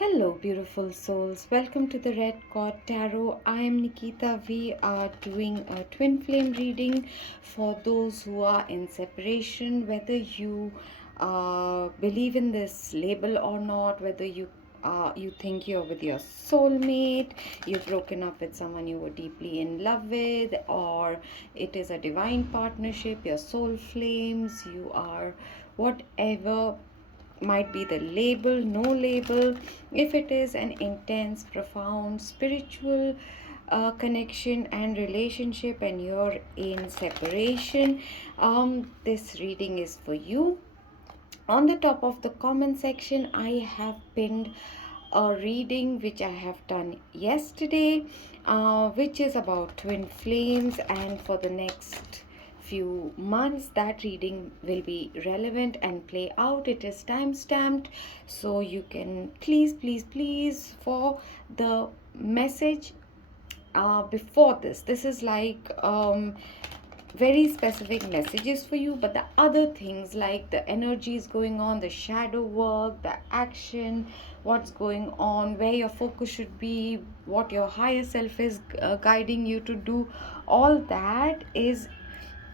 Hello, beautiful souls. Welcome to the Red Cord Tarot. I am Nikita. We are doing a twin flame reading for those who are in separation, whether you believe in this label or not, whether you think you're with your soulmate, you've broken up with someone you were deeply in love with, or it is a divine partnership, your soul flames, you are whatever might be the label, no label. If it is an intense, profound, spiritual connection and relationship, and you're in separation, this reading is for you. On the top of the comment section, I have pinned a reading which I have done yesterday, which is about twin flames, and for the next few months that reading will be relevant and play out. It is time stamped, so you can please for the message before this is like very specific messages for you, but the other things like the energy is going on, the shadow work, the action, what's going on, where your focus should be, what your higher self is guiding you to do, all that is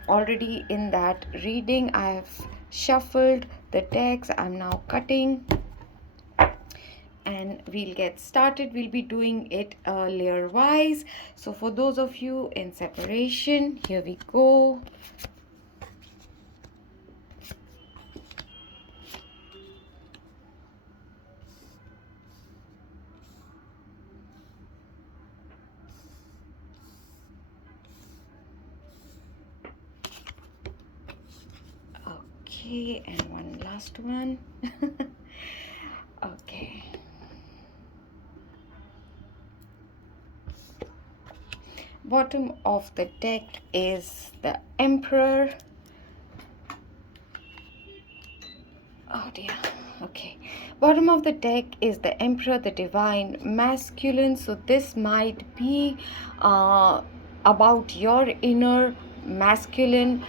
already in that reading. I have shuffled the decks. I'm now cutting and we'll get started. We'll be doing it layer wise. So for those of you in separation, here we go. Okay, and one last one. Okay. Bottom of the deck is the Emperor. Oh dear. Okay. Bottom of the deck is the Emperor, the divine masculine. So this might be about your inner masculine.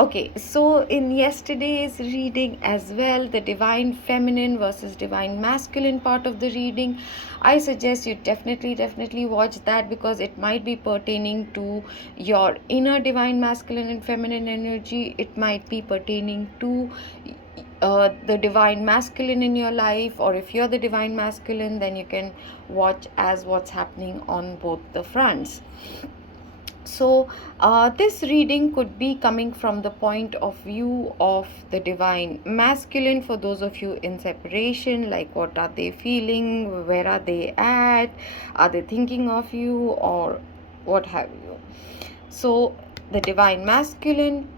Okay, so in yesterday's reading as well, the divine feminine versus divine masculine part of the reading, I suggest you definitely watch that, because it might be pertaining to your inner divine masculine and feminine energy. It might be pertaining to the divine masculine in your life, or if you're the divine masculine, then you can watch as what's happening on both the fronts. So this reading could be coming from the point of view of the divine masculine for those of you in separation, like what are they feeling, where are they at, are they thinking of you, or what have you. So the divine masculine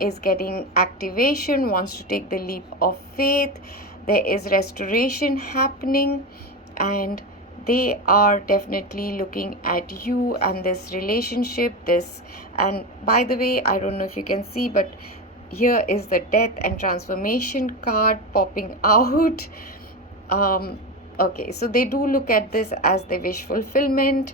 is getting activation, wants to take the leap of faith. There is restoration happening, and they are definitely looking at you and this relationship. And by the way, I don't know if you can see, but here is the death and transformation card popping out. Okay, so they do look at this as the wish fulfillment,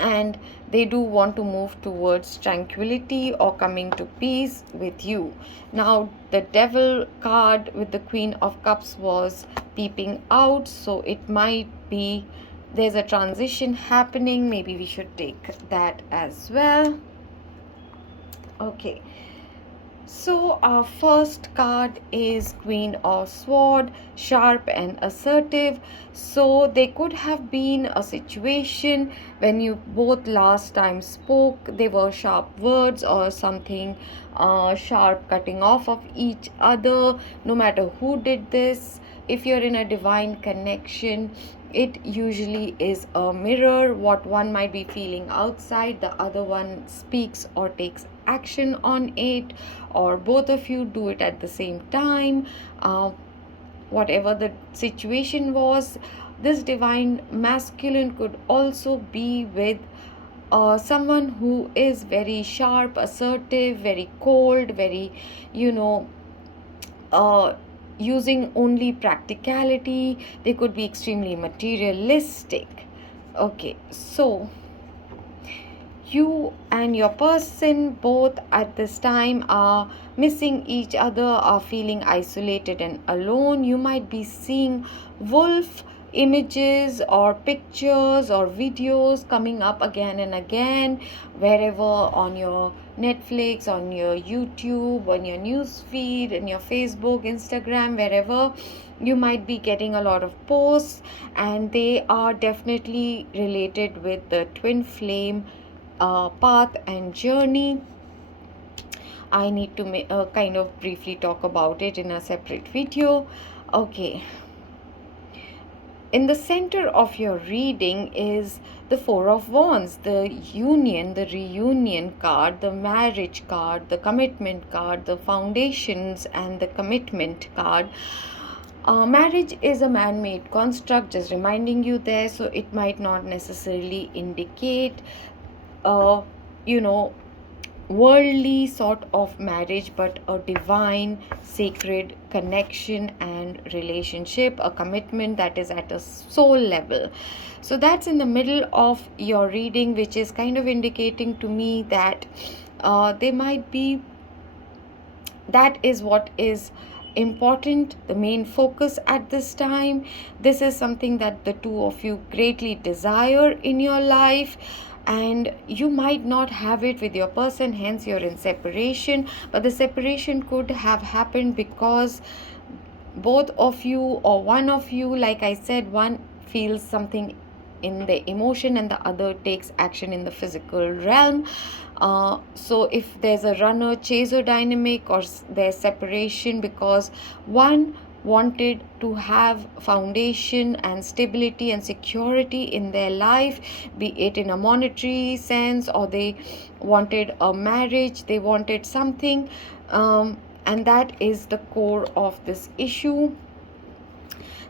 and they do want to move towards tranquility or coming to peace with you. Now the devil card with the Queen of Cups was peeping out, so it might be there's a transition happening. Maybe we should take that as well. Okay, so our first card is Queen of Sword, sharp and assertive. So there could have been a situation when you both last time spoke, they were sharp words or something sharp cutting off of each other. No matter who did this, if you're in a divine connection, it usually is a mirror. What one might be feeling outside, the other one speaks or takes action on it, or both of you do it at the same time. Whatever the situation was, this divine masculine could also be with someone who is very sharp, assertive, very cold, very, using only practicality. They could be extremely materialistic. Okay, so You and your person both at this time are missing each other, are feeling isolated and alone. You might be seeing wolf images or pictures or videos coming up again and again wherever, on your Netflix, on your YouTube, on your news feed, in your Facebook, Instagram, wherever. You might be getting a lot of posts, and they are definitely related with the twin flame path and journey. I need to kind of briefly talk about it in a separate video. Okay, in the center of your reading is the Four of Wands, the union, the reunion card, the marriage card, the commitment card, the foundations, and the commitment card. Marriage is a man-made construct, just reminding you there, so it might not necessarily indicate you know, worldly sort of marriage, but a divine sacred connection and relationship, a commitment that is at a soul level. So that's in the middle of your reading, which is kind of indicating to me that they might be, that is what is important, the main focus at this time. This is something that the two of you greatly desire in your life, and you might not have it with your person, hence you're in separation. But the separation could have happened because both of you, or one of you, like I said, one feels something in the emotion and the other takes action in the physical realm. So if there's a runner chaser dynamic, or there's separation because one wanted to have foundation and stability and security in their life, be it in a monetary sense, or they wanted a marriage, they wanted something, and that is the core of this issue.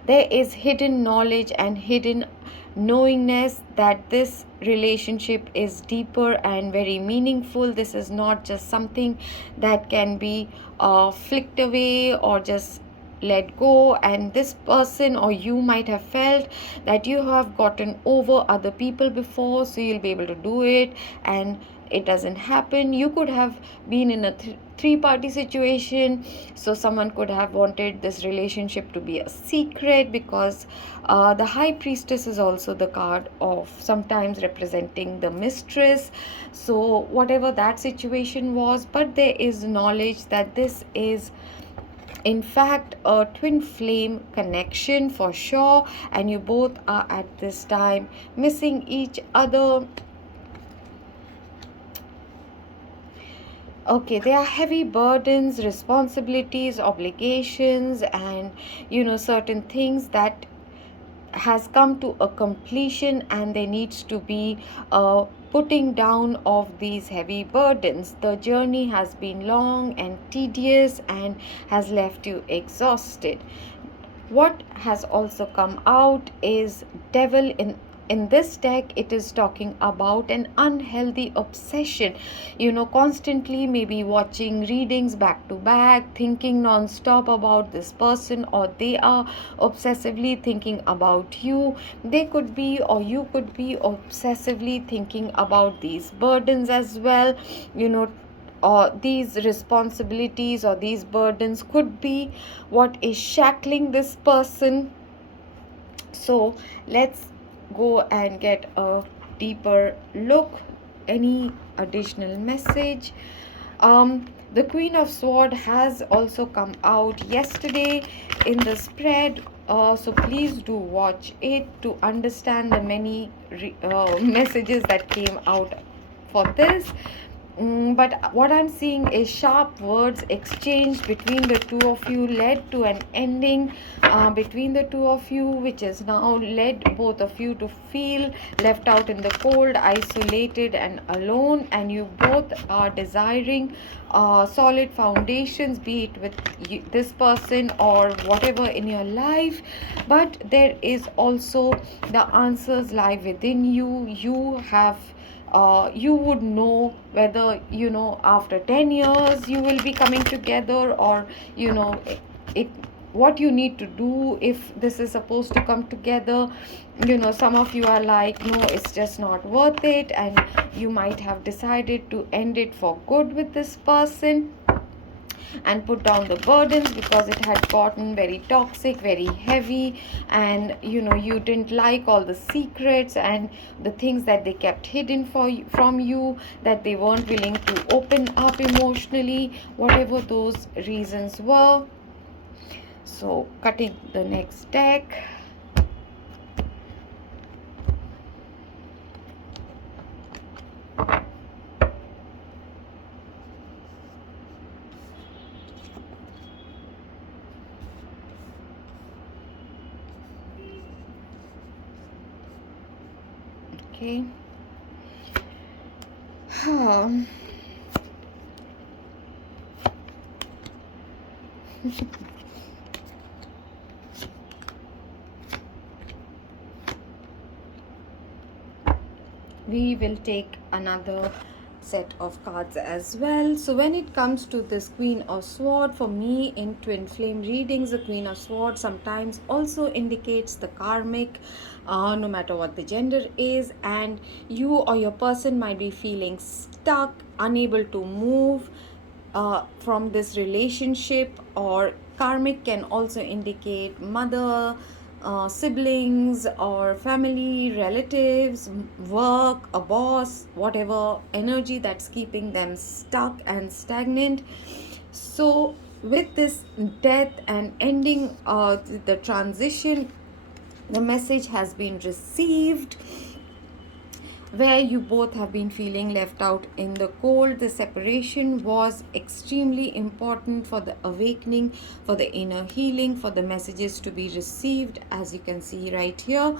There is hidden knowledge and hidden knowingness that this relationship is deeper and very meaningful. This is not just something that can be flicked away or just let go. And this person, or you, might have felt that you have gotten over other people before, so you'll be able to do it, and it doesn't happen. You could have been in a three-party situation, so someone could have wanted this relationship to be a secret, because the high priestess is also the card of sometimes representing the mistress. So whatever that situation was, but there is knowledge that this is in fact a twin flame connection for sure, and you both are at this time missing each other. Okay, there are heavy burdens, responsibilities, obligations, and certain things that has come to a completion, and there needs to be a putting down of these heavy burdens. The journey has been long and tedious and has left you exhausted. What has also come out is devil. In this deck, it is talking about an unhealthy obsession, constantly maybe watching readings back to back, thinking non-stop about this person, or they are obsessively thinking about you. They could be, or you could be, obsessively thinking about these burdens as well, or these responsibilities or these burdens could be what is shackling this person. So let's go and get a deeper look. Any additional message? The Queen of Swords has also come out yesterday in the spread, so please do watch it to understand the many messages that came out for this. But what I'm seeing is sharp words exchanged between the two of you led to an ending between the two of you, which has now led both of you to feel left out in the cold, isolated and alone, and you both are desiring solid foundations, be it with this person or whatever in your life. But there is also the answers lie within you. You have you would know whether after 10 years you will be coming together, or it what you need to do if this is supposed to come together. Some of you are like, no, it's just not worth it, and you might have decided to end it for good with this person and put down the burdens because it had gotten very toxic, very heavy, and you didn't like all the secrets and the things that they kept hidden from you, that they weren't willing to open up emotionally, whatever those reasons were. So cutting the next deck. Okay. We will take another set of cards as well. So when it comes to this Queen of Swords, for me in twin flame readings, the Queen of Swords sometimes also indicates the karmic, no matter what the gender is, and you or your person might be feeling stuck, unable to move from this relationship. Or karmic can also indicate mother, siblings, or family, relatives, work, a boss, whatever energy that's keeping them stuck and stagnant. So with this death and ending the transition, the message has been received where you both have been feeling left out in the cold. The separation was extremely important for the awakening, for the inner healing, for the messages to be received, as you can see right here,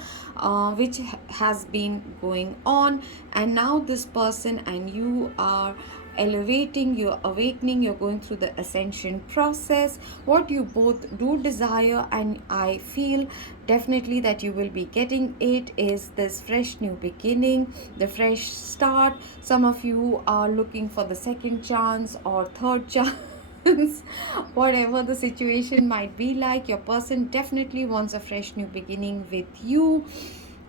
which has been going on. And now this person and you are elevating, you're awakening, you're going through the ascension process. What you both do desire, and I feel definitely that you will be getting it, is this fresh new beginning, the fresh start. Some of you are looking for the second chance or third chance. Whatever the situation might be like, your person definitely wants a fresh new beginning with you.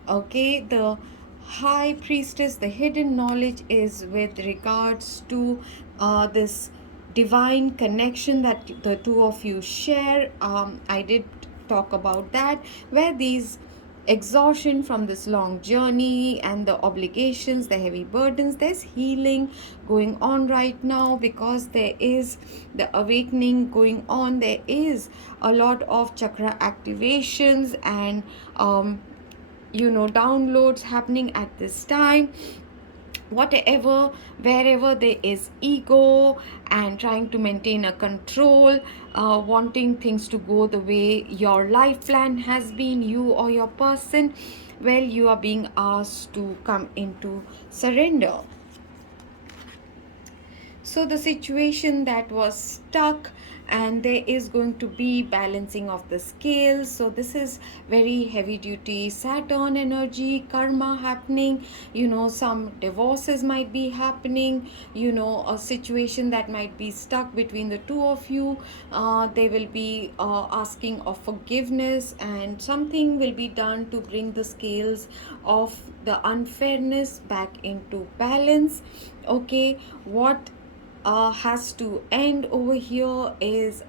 Okay, the High Priestess, the hidden knowledge is with regards to this divine connection that the two of you share. I did talk about that, where these exhaustion from this long journey and the obligations, the heavy burdens, there's healing going on right now because there is the awakening going on. There is a lot of chakra activations and downloads happening at this time. Whatever, wherever there is ego and trying to maintain a control, wanting things to go the way your life plan has been, you or your person, well, you are being asked to come into surrender. So the situation that was stuck, and there is going to be balancing of the scales. So this is very heavy duty Saturn energy, karma happening. Some divorces might be happening. A situation that might be stuck between the two of you. They will be asking of forgiveness, and something will be done to bring the scales of the unfairness back into balance. Okay, what has to end over here is,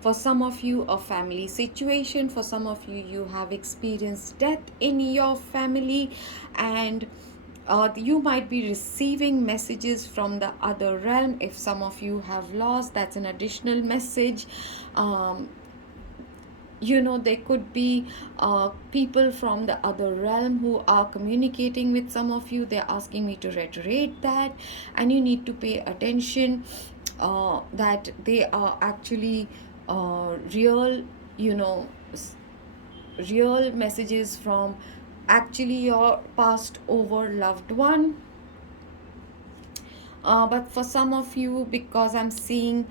for some of you, a family situation. For some of you, you have experienced death in your family, and you might be receiving messages from the other realm. If some of you have lost, that's an additional message. There could be people from the other realm who are communicating with some of you. They're asking me to reiterate that, and you need to pay attention that they are actually real, real messages from actually your passed over loved one. But for some of you, because I'm seeing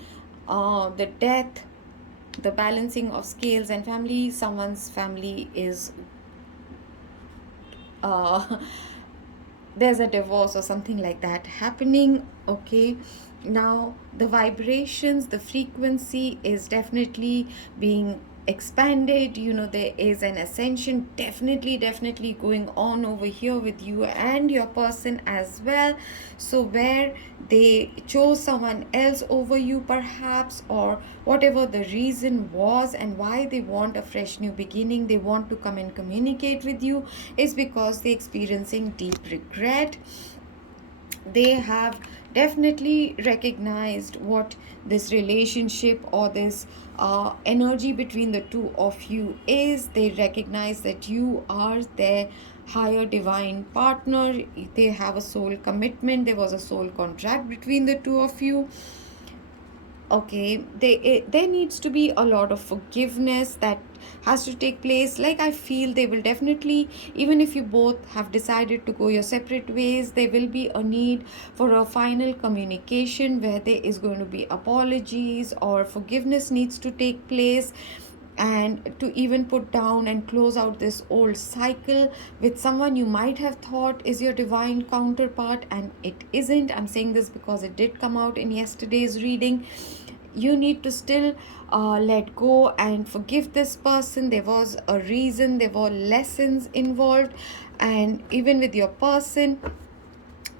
the death, the balancing of scales and family, someone's family is there's a divorce or something like that happening. Okay, now the vibrations, the frequency is definitely being expanded. You know, there is an ascension definitely going on over here with you and your person as well. So where they chose someone else over you perhaps, or whatever the reason was and why they want a fresh new beginning, they want to come and communicate with you, is because they're experiencing deep regret. They have definitely recognized what this relationship or this energy between the two of you is. They recognize that you are their higher divine partner. They have a soul commitment. There was a soul contract between the two of you. Okay, there needs to be a lot of forgiveness that has to take place. Like, I feel they will definitely, even if you both have decided to go your separate ways, there will be a need for a final communication where there is going to be apologies or forgiveness needs to take place, and to even put down and close out this old cycle with someone you might have thought is your divine counterpart and it isn't. I'm saying this because it did come out in yesterday's reading. You need to still let go and forgive this person. There was a reason, there were lessons involved. And even with your person,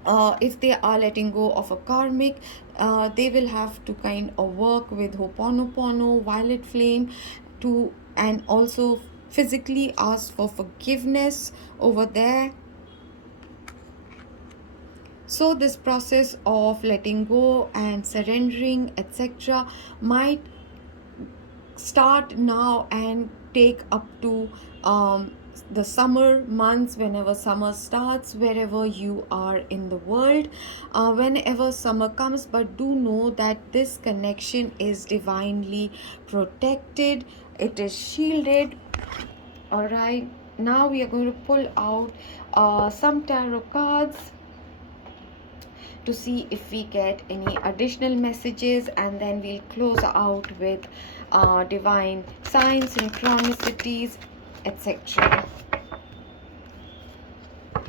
if they are letting go of a karmic, they will have to kind of work with Ho'oponopono, violet flame, to and also physically ask for forgiveness over there. So this process of letting go and surrendering, etc., might start now and take up to the summer months, whenever summer starts, wherever you are in the world, whenever summer comes. But do know that this connection is divinely protected, it is shielded. All right, now we are going to pull out some tarot cards to see if we get any additional messages, and then we'll close out with divine signs, synchronicities, etc.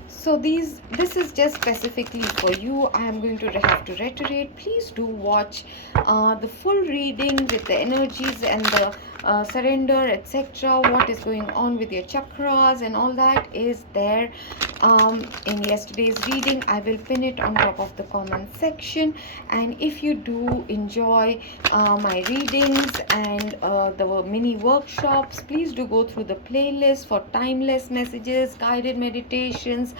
So this is just specifically for you. I am going to have to reiterate, please do watch the full reading with the energies and the surrender, etc. What is going on with your chakras and all that is there in yesterday's reading. I will pin it on top of the comment section. And if you do enjoy my readings and the mini workshops, please do go through the playlist for timeless messages, guided meditations,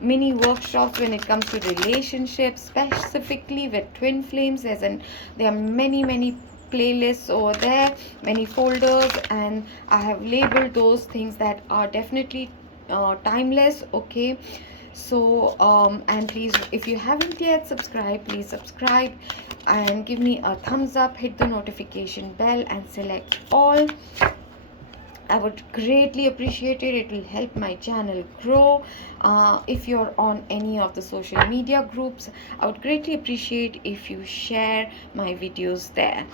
mini workshops when it comes to relationships, specifically with twin flames. There are many playlists over there, many folders, and I have labeled those things that are definitely timeless. Okay, so and please, if you haven't yet subscribed, please subscribe and give me a thumbs up, hit the notification bell and select all. I would greatly appreciate it. It will help my channel grow. If you're on any of the social media groups, I would greatly appreciate if you share my videos there.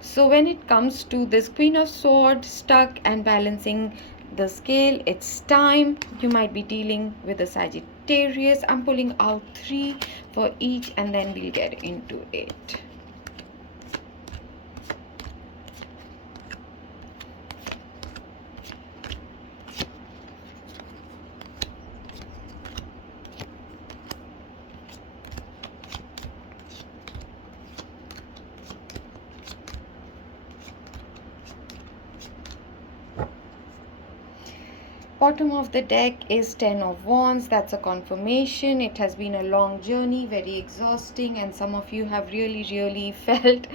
So when it comes to this Queen of Swords, stuck and balancing the scale, it's time. You might be dealing with a Sagittarius. I'm pulling out 3 for each and then we'll get into it. Bottom of the deck is 10 of Wands. That's a confirmation. It has been a long journey, very exhausting, and some of you have really felt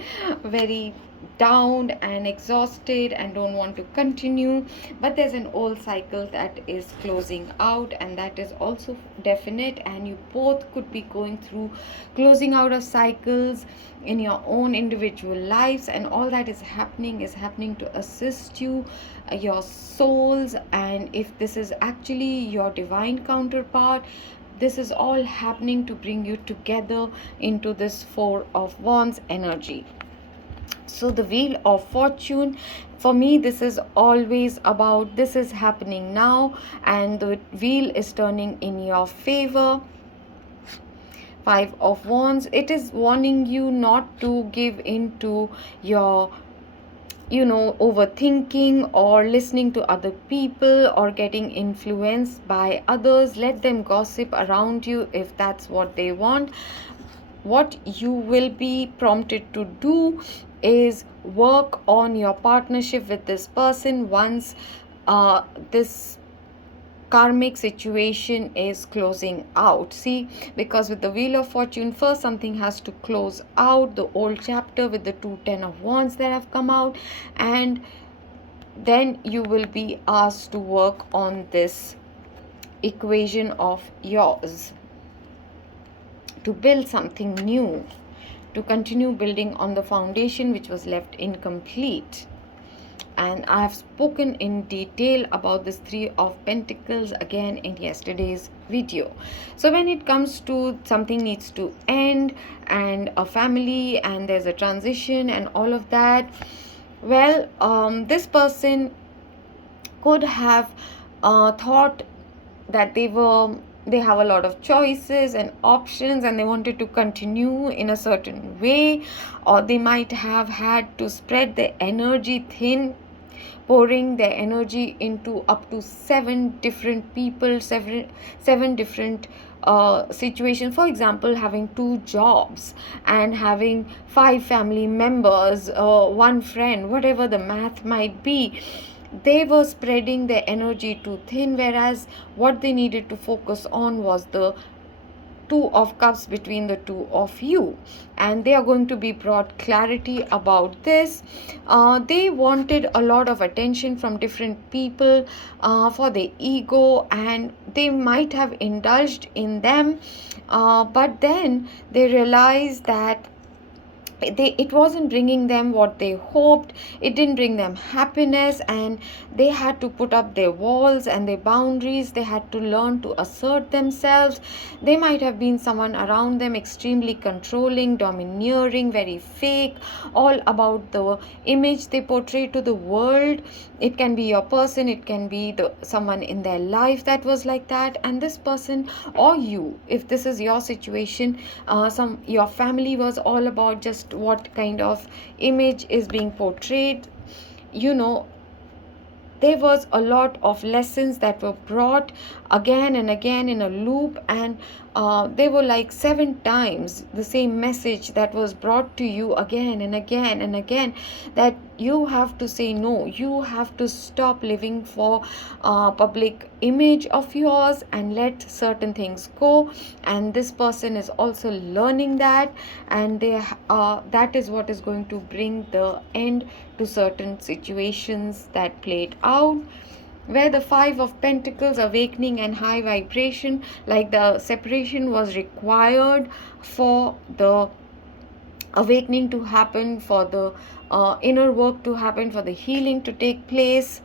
very down and exhausted and don't want to continue. But there's an old cycle that is closing out, and that is also definite, and you both could be going through closing out of cycles in your own individual lives, and all that is happening to assist you, your souls. And if this is actually your divine counterpart, this is all happening to bring you together into this 4 of Wands energy. So the Wheel of Fortune, for me, this is always about, this is happening now and the wheel is turning in your favor. Five of Wands, it is warning you not to give in to your overthinking or listening to other people or getting influenced by others. Let them gossip around you if that's what they want. What you will be prompted to do is work on your partnership with this person once this karmic situation is closing out. See, because with the Wheel of Fortune, first something has to close out, the old chapter with the two Ten of Wands that have come out, and then you will be asked to work on this equation of yours, to build something new, to continue building on the foundation which was left incomplete. And I have spoken in detail about this Three of Pentacles again in yesterday's video. So when it comes to something needs to end and a family and there's a transition and all of that, well, this person could have thought that they have a lot of choices and options and they wanted to continue in a certain way, or they might have had to spread their energy thin, pouring their energy into up to 7 different people, seven different situations. For example, having 2 jobs and having 5 family members, 1 friend, whatever the math might be. They were spreading their energy too thin, whereas what they needed to focus on was the Two of Cups between the two of you, and they are going to be brought clarity about this. They wanted a lot of attention from different people for their ego, and they might have indulged in them, but then they realized that it wasn't bringing them what they hoped. It didn't bring them happiness, and they had to put up their walls and their boundaries. They had to learn to assert themselves. They might have been someone around them extremely controlling, domineering, very fake, all about the image they portray to the world. It can be your person, it can be someone in their life that was like that, and this person or you, if this is your situation, your family was all about just what kind of image is being portrayed. There was a lot of lessons that were brought again and again in a loop, and they were like 7 times the same message that was brought to you again and again and again, that you have to say no, you have to stop living for public image of yours and let certain things go. And this person is also learning that, and that is what is going to bring the end to certain situations that played out, where the Five of Pentacles, awakening and high vibration, like the separation was required for the awakening to happen, for the inner work to happen, for the healing to take place.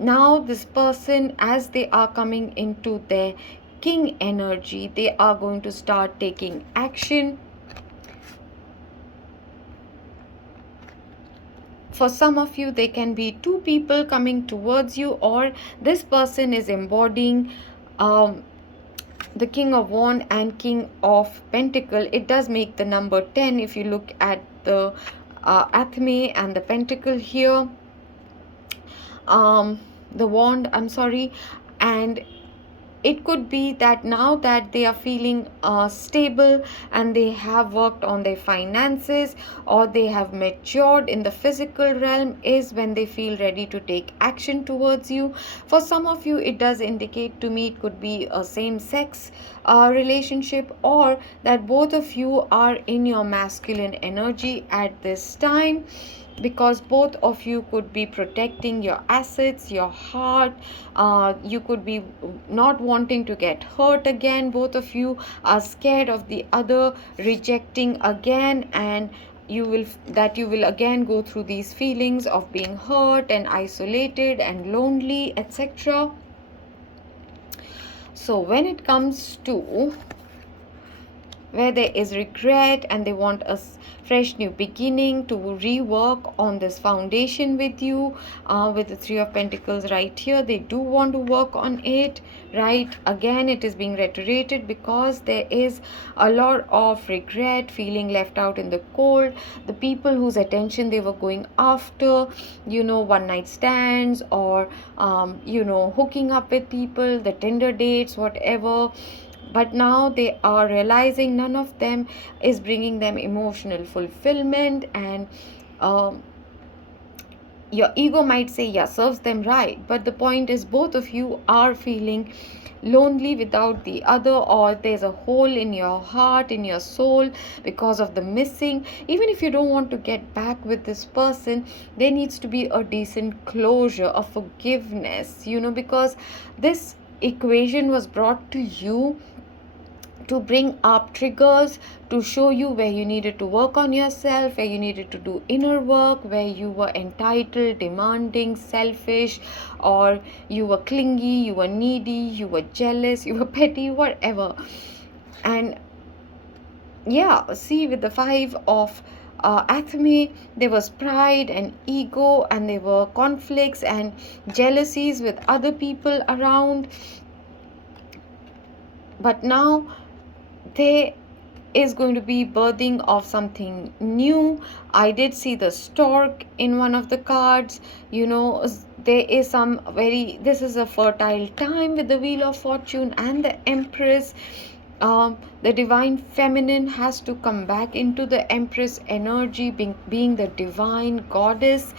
Now this person, as they are coming into their king energy, they are going to start taking action. For some of you, there can be 2 people coming towards you, or this person is embodying the King of Wands and King of Pentacle. It does make the number 10 if you look at the Athame and the Pentacle here. The wand, and it could be that now that they are feeling stable and they have worked on their finances, or they have matured in the physical realm, is when they feel ready to take action towards you. For some of you, it does indicate to me it could be a same-sex relationship, or that both of you are in your masculine energy at this time, because both of you could be protecting your assets, your heart. You could be not wanting to get hurt again. Both of you are scared of the other rejecting again, and you will again go through these feelings of being hurt and isolated and lonely, etc. So when it comes to where there is regret and they want a fresh new beginning to rework on this foundation with you. With the Three of Pentacles right here, they do want to work on it, right? Again, it is being reiterated because there is a lot of regret, feeling left out in the cold. The people whose attention they were going after, one night stands, or hooking up with people, the Tinder dates, whatever, but now they are realizing none of them is bringing them emotional fulfillment. And your ego might say, yeah, serves them right, but the point is both of you are feeling lonely without the other, or there's a hole in your heart, in your soul, because of the missing. Even if you don't want to get back with this person, there needs to be a decent closure, a forgiveness, because this equation was brought to you to bring up triggers, to show you where you needed to work on yourself, where you needed to do inner work, where you were entitled, demanding, selfish, or you were clingy, you were needy, you were jealous, you were petty, whatever. And yeah, see, with the Five of Athame, there was pride and ego, and there were conflicts and jealousies with other people around. But now there is going to be birthing of something new. I did see the stork in one of the cards. There is this is a fertile time with the Wheel of Fortune and the Empress. The divine feminine has to come back into the Empress energy, being the divine goddess,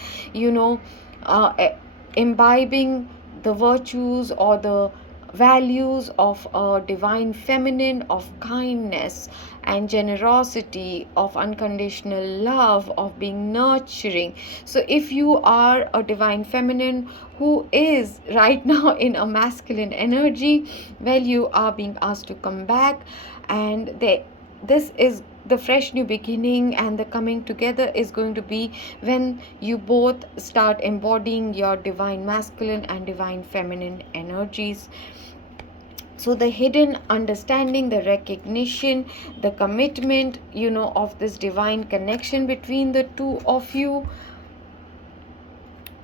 imbibing the virtues or the values of a divine feminine, of kindness and generosity, of unconditional love, of being nurturing. So if you are a divine feminine who is right now in a masculine energy, well, you are being asked to come back, and this is the fresh new beginning, and the coming together is going to be when you both start embodying your divine masculine and divine feminine energies. So the hidden understanding, the recognition, the commitment, of this divine connection between the two of you.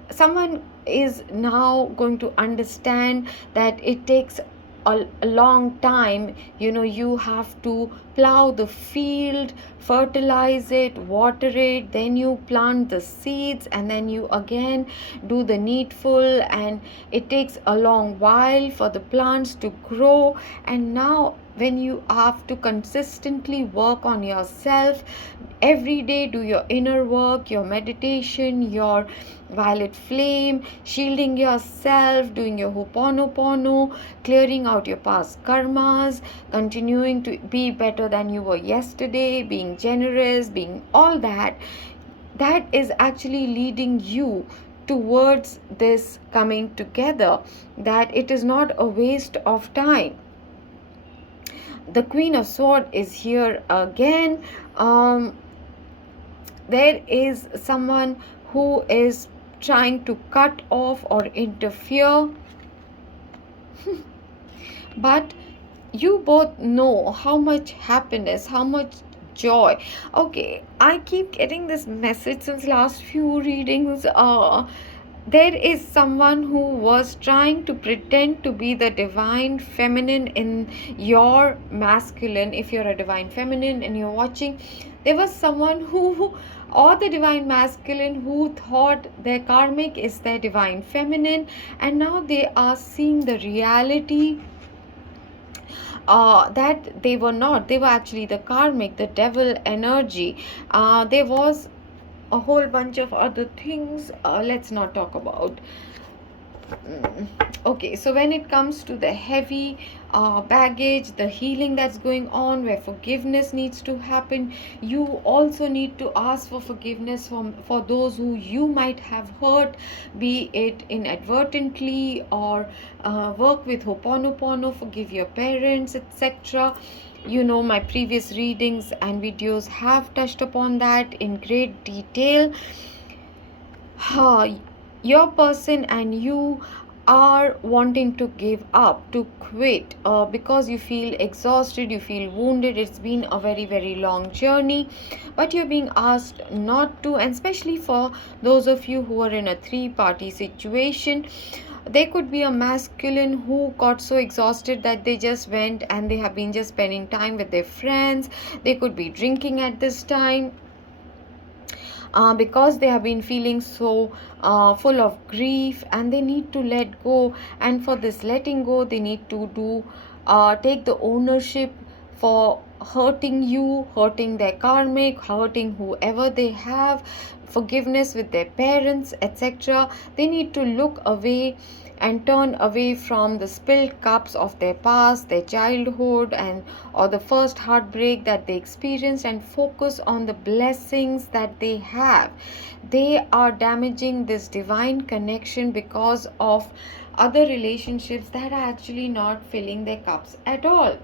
Someone is now going to understand that it takes a long time. You have to plow the field, fertilize it, water it, then you plant the seeds, and then you again do the needful, and it takes a long while for the plants to grow. And now when you have to consistently work on yourself every day, do your inner work, your meditation, your violet flame, shielding yourself, doing your Ho'oponopono, clearing out your past karmas, continuing to be better than you were yesterday, being generous, being all that is actually leading you towards this coming together, that it is not a waste of time. The Queen of Swords is here again. There is someone who is trying to cut off or interfere, but you both know how much happiness, how much joy. Okay, I keep getting this message since last few readings. There is someone who was trying to pretend to be the divine feminine in your masculine. If you're a divine feminine and you're watching, there was someone who, or the divine masculine, who thought their karmic is their divine feminine, and now they are seeing the reality that they were not. They were actually the karmic, the devil energy. There was a whole bunch of other things. Let's not talk about. Okay, so when it comes to the heavy baggage, the healing that's going on, where forgiveness needs to happen, you also need to ask for forgiveness for those who you might have hurt, be it inadvertently, or work with Ho'oponopono, forgive your parents, etc. My previous readings and videos have touched upon that in great detail. Your person and you are wanting to give up, to quit, because you feel exhausted, you feel wounded. It's been a very, very long journey, but you're being asked not to. And especially for those of you who are in a three-party situation, there could be a masculine who got so exhausted that they just went and they have been just spending time with their friends. They could be drinking at this time, because they have been feeling so full of grief, and they need to let go. And for this letting go, they need to take the ownership for hurting you, hurting their karmic, hurting whoever they have, forgiveness with their parents, etc. They need to look away and turn away from the spilled cups of their past, their childhood, and or the first heartbreak that they experienced, and focus on the blessings that they have. They are damaging this divine connection because of other relationships that are actually not filling their cups at all.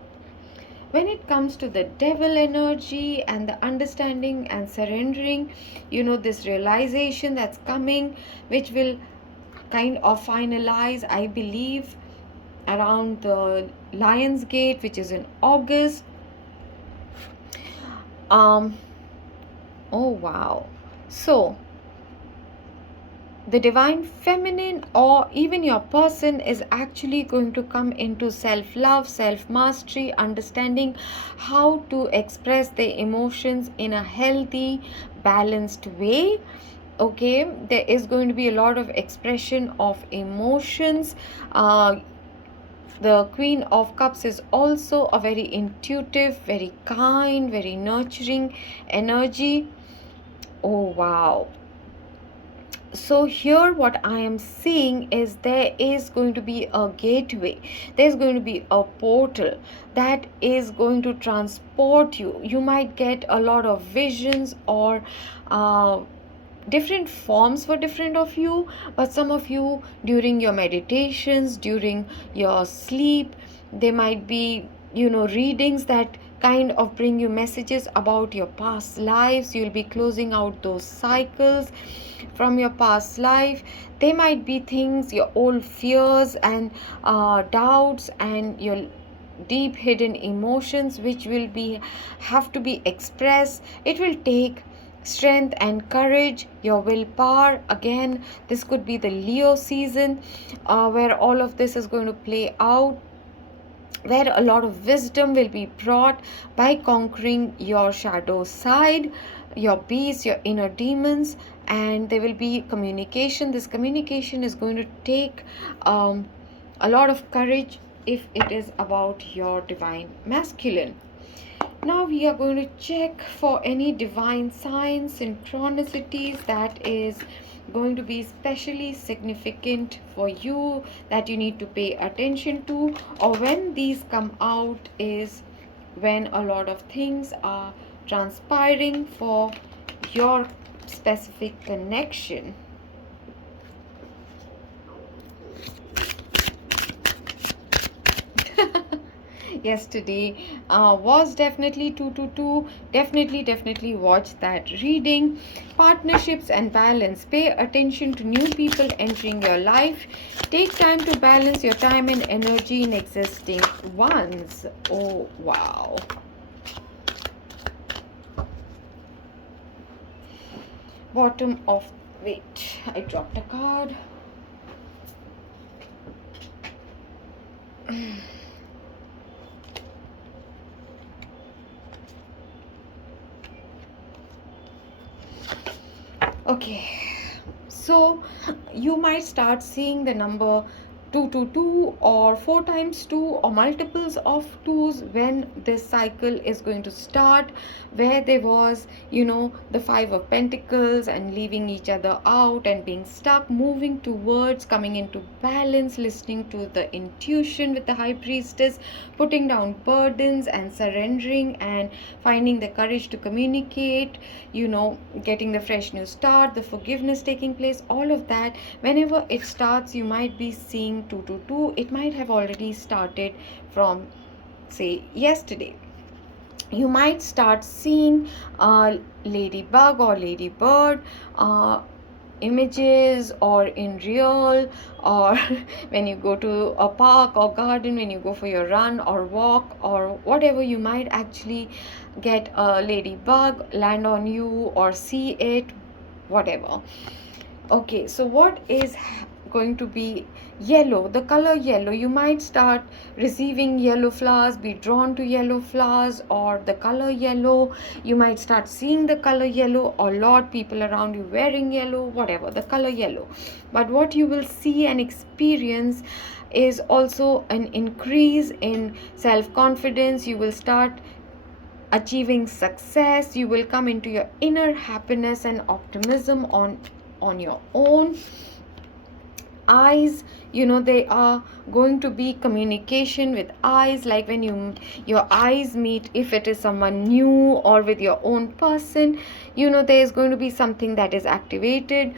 When it comes to the devil energy and the understanding and surrendering, this realization that's coming, which will kind of finalize, I believe, around the Lion's Gate, which is in August. Oh wow. So the divine feminine, or even your person, is actually going to come into self-love, self-mastery, understanding how to express their emotions in a healthy, balanced way. Okay, there is going to be a lot of expression of emotions. The Queen of Cups is also a very intuitive, very kind, very nurturing energy. Oh wow. So here what I am seeing is there is going to be a gateway, there's going to be a portal that is going to transport you. You might get a lot of visions, or different forms for different of you, but some of you during your meditations, during your sleep, there might be readings that kind of bring you messages about your past lives. You'll be closing out those cycles from your past life. There might be things, your old fears and doubts, and your deep hidden emotions, which will be have to be expressed. It will take strength and courage, your willpower. Again, this could be the Leo season, where all of this is going to play out, where a lot of wisdom will be brought by conquering your shadow side, your beasts, your inner demons. And there will be communication. This communication is going to take a lot of courage if it is about your divine masculine. Now we are going to check for any divine signs, synchronicities that is going to be especially significant for you, that you need to pay attention to. Or when these come out is when a lot of things are transpiring for your specific connection. Yesterday was definitely 222. Definitely watch that reading. Partnerships and balance. Pay attention to new people entering your life. Take time to balance your time and energy in existing ones. Oh wow. Bottom of, wait, I dropped a card. Okay, so you might start seeing the number 222 or 4 times 2 or multiples of 2s when this cycle is going to start, where there was the 5 of Pentacles and leaving each other out and being stuck, moving towards coming into balance, listening to the intuition with the High Priestess, putting down burdens and surrendering and finding the courage to communicate, getting the fresh new start, the forgiveness taking place. All of that, whenever it starts, you might be seeing 222. It might have already started from, say, yesterday. You might start seeing ladybug or ladybird images or in real, or when you go to a park or garden, when you go for your run or walk or whatever, you might actually get a ladybug land on you or see it, whatever. Okay, so what is going to be yellow? The color yellow, you might start receiving yellow flowers, be drawn to yellow flowers or the color yellow. You might start seeing the color yellow, or lot people around you wearing yellow, whatever, the color yellow. But what you will see and experience is also an increase in self-confidence. You will start achieving success. You will come into your inner happiness and optimism on your own. Eyes, they are going to be communication with eyes, like when your eyes meet, if it is someone new or with your own person, there is going to be something that is activated.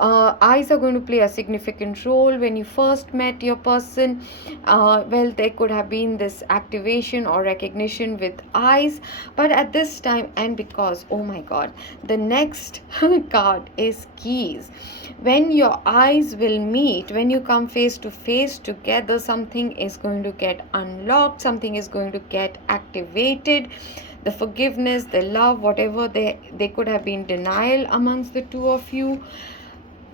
Eyes are going to play a significant role when you first met your person. Well, there could have been this activation or recognition with eyes, but at this time, and because, oh my god, the next card is keys. When your eyes will meet, when you come face to face together, something is going to get unlocked, something is going to get activated. The forgiveness, the love, whatever they could have been denial amongst the two of you,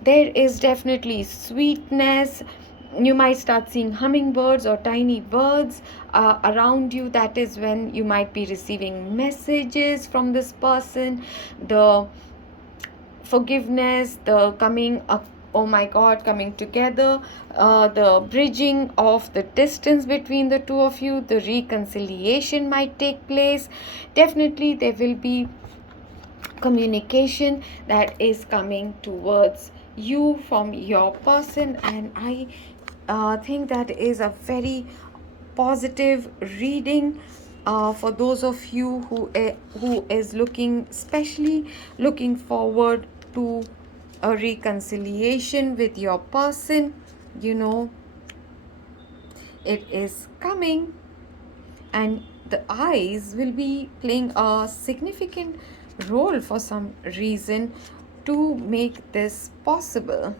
there is definitely sweetness. You might start seeing hummingbirds or tiny birds around you. That is when you might be receiving messages from this person. The forgiveness, the coming up, oh my god, coming together, the bridging of the distance between the two of you, the reconciliation might take place. Definitely there will be communication that is coming towards you from your person, and I think that is a very positive reading for those of you who is especially looking forward to a reconciliation with your person. It is coming, and the eyes will be playing a significant role for some reason to make this possible.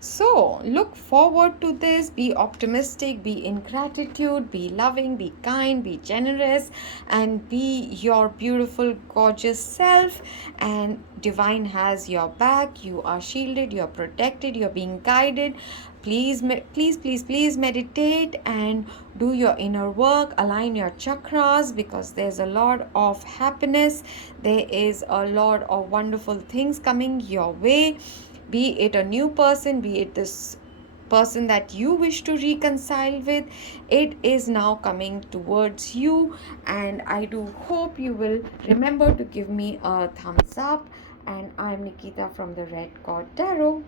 So look forward to this. Be optimistic, be in gratitude, be loving, be kind, be generous, and be your beautiful, gorgeous self. And divine has your back. You are shielded, you're protected, you're being guided. Please meditate and do your inner work. Align your chakras, because there's a lot of happiness. There is a lot of wonderful things coming your way. Be it a new person, be it this person that you wish to reconcile with, it is now coming towards you. And I do hope you will remember to give me a thumbs up. And I'm Nikita from the Red Cord Tarot.